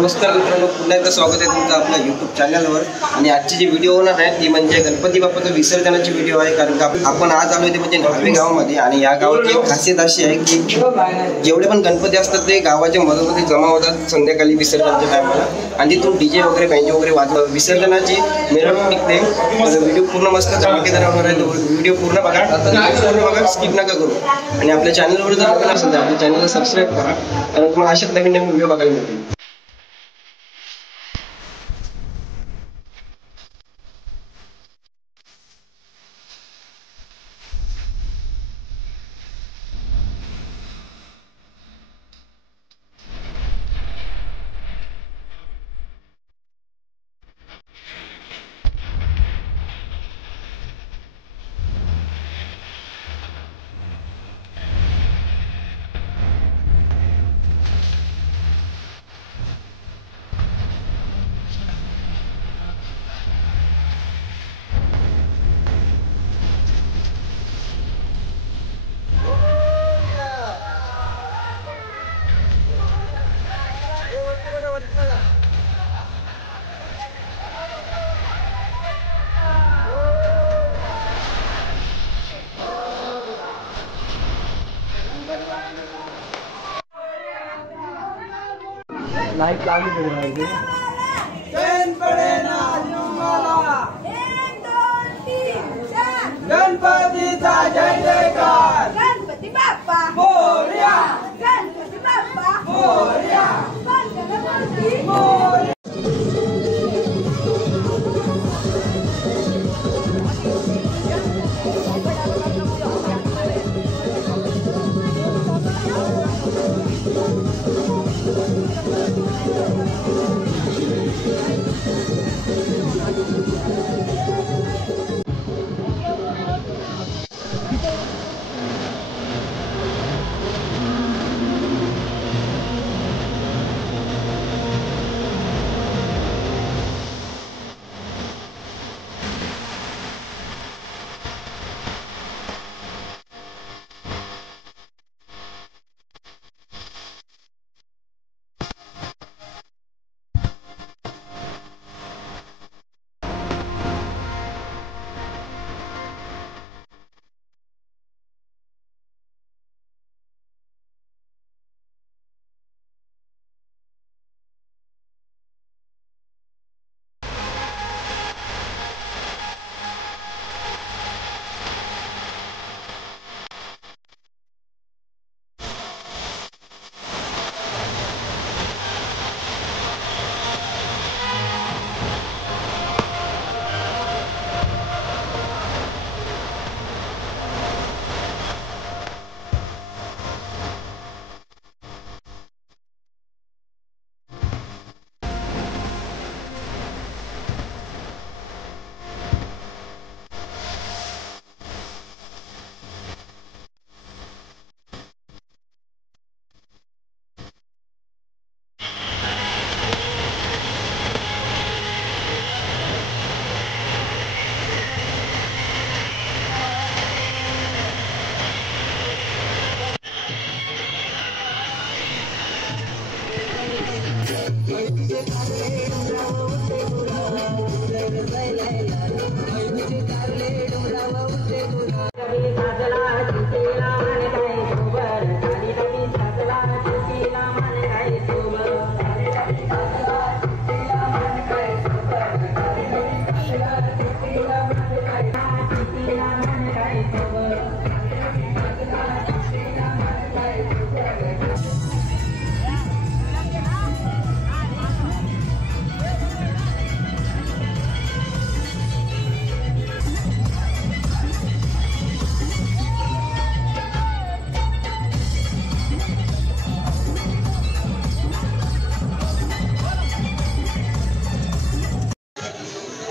नमस्कार मित्रांनो, पुन्हा एकदा स्वागत आहे तुमचं आपल्या यूट्यूब चॅनलवर। आणि आजची जी व्हिडिओ होणार आहे ती म्हणजे गणपती बाप्पाच्या विसर्जनाची व्हिडिओ आहे। कारण का आपण आज आलोय ते म्हणजे न्हावे गावामध्ये। आणि या गावाची एक खासियत अशी आहे की जेवढे पण गणपती असतात ते गावाच्या मधोमध जमा होतात संध्याकाळी विसर्जनाच्या टायमाला। आणि तिथून डीजे वगैरे बँजो वगैरे वाजवतात, विसर्जनाची मिरवणूक निघते। व्हिडिओ पूर्ण मस्त धमाकेदार होणार आहे, व्हिडिओ पूर्ण बघा, स्किप नका करू। आणि आपल्या चॅनलवर जर नवीन असेल तर आपल्या चॅनलला सबस्क्राईब करा, कारण तुम्हाला अशाच नवीन नवीन व्हिडिओ बघायला मिळतील। लाईट लागली पाहिजे। गणपतीचा जय जयकार, गणपती बाप्पा मोरया, गणपती बाप्पा मोरया, गणपती मोरया।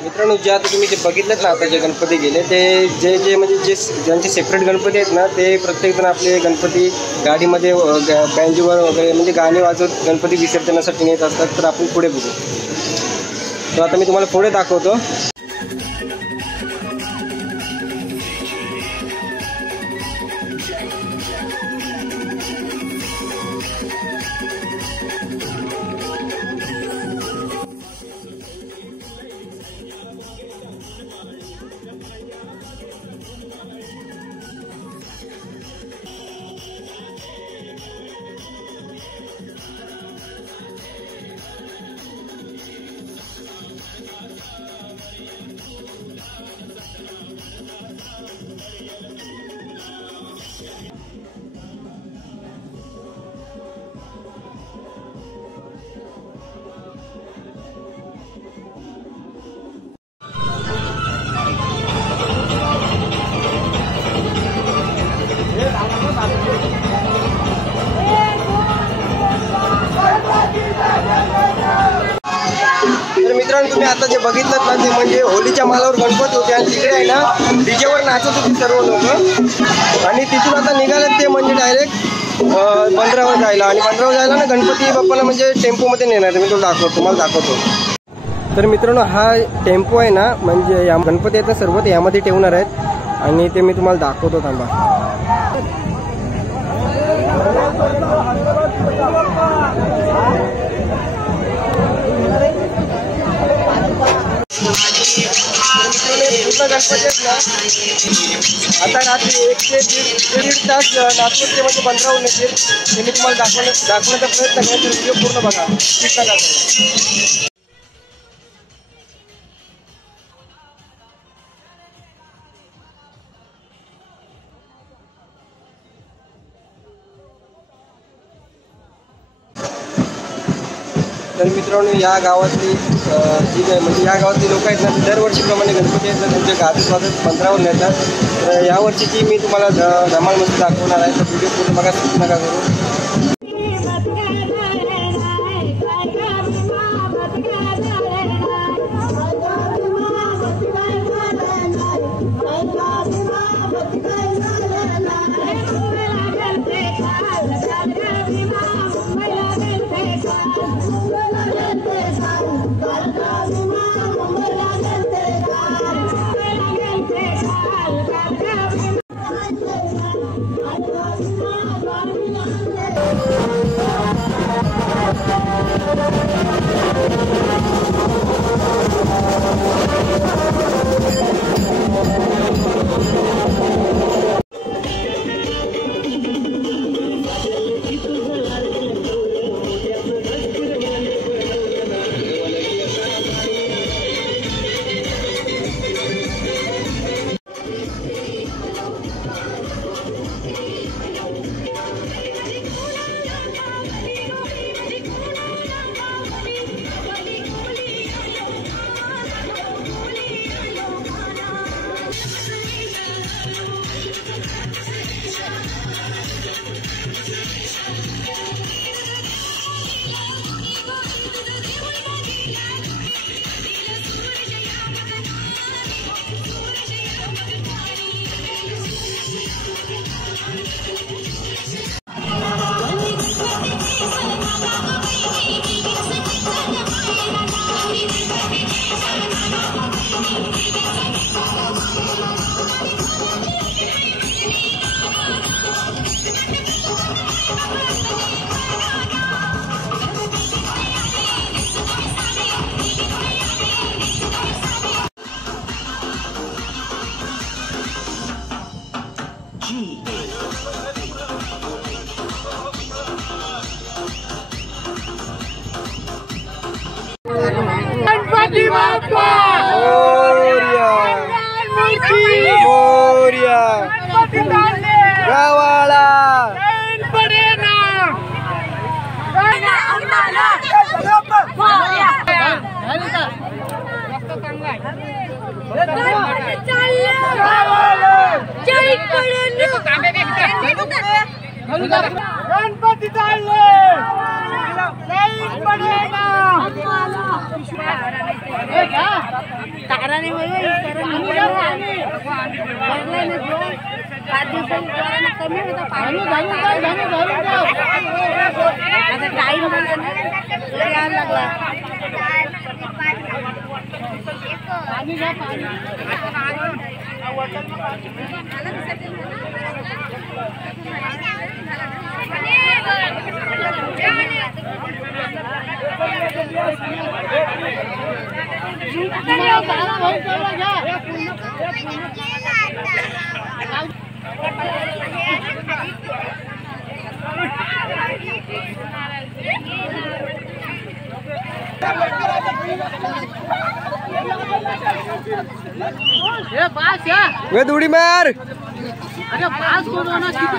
मित्रांनो, जे आता तुम्ही जे बघितलेत ना, आता जे गणपती गेले ते जे म्हणजे ज्यांचे सेपरेट गणपती आहेत ना, ते प्रत्येकजण आपले गणपती गाडीमध्ये बँजोवर वगैरे म्हणजे गाणी वाजवत गणपती विसर्जनासाठी नेत असतात। तर आपण पुढे बघू। तर आता मी तुम्हाला पुढे दाखवतो। तर मित्रांनो तुम्ही आता जे बघितलं ना ते म्हणजे होलीच्या मालावर गणपती होते आणि तिकडे आहे ना डीजेवर नाचत होते सर्व लोक आणि तिथून आता निघाले ते म्हणजे डायरेक्ट बंदरावर जायला आणि बंदरावर जायला ना गणपती बाप्पाला म्हणजे टेम्पोमध्ये नेणार मी तुम्हाला दाखवतो. तर मित्रांनो हा टेम्पो आहे ना म्हणजे या गणपती आहेत ना सर्व ते यामध्ये ठेवणार आहेत आणि ते मी तुम्हाला दाखवतो. थांबा. पूर्ण गणपती आहेत ना आता रात्री 1 ते 1.5 तास नाचवत ते म्हणजे बंदरावून येतील ते मी तुम्हाला दाखवण्याचा प्रयत्न करेन. तर व्हिडिओ पूर्ण बघा. तर मित्रांनो या गावातली जी काय म्हणजे या गावातली लोक आहेत ना ते दरवर्षीप्रमाणे गणपती आहेत ना त्यांच्या गाजत वाजत बंदरावर नेतात. तर यावर्षीची मी तुम्हाला धमाल मस्ती दाखवणार आहे. तर व्हिडिओ पूर्ण बघा, स्किप नका करू. गणपती बाप्पा मोरया गावाला गणपती चालले ताराने कमी होता पाणी आता टाईम यायला लागला पाणी घ्या पाणी घ्या वे उडी मार. अरे पास करो ना.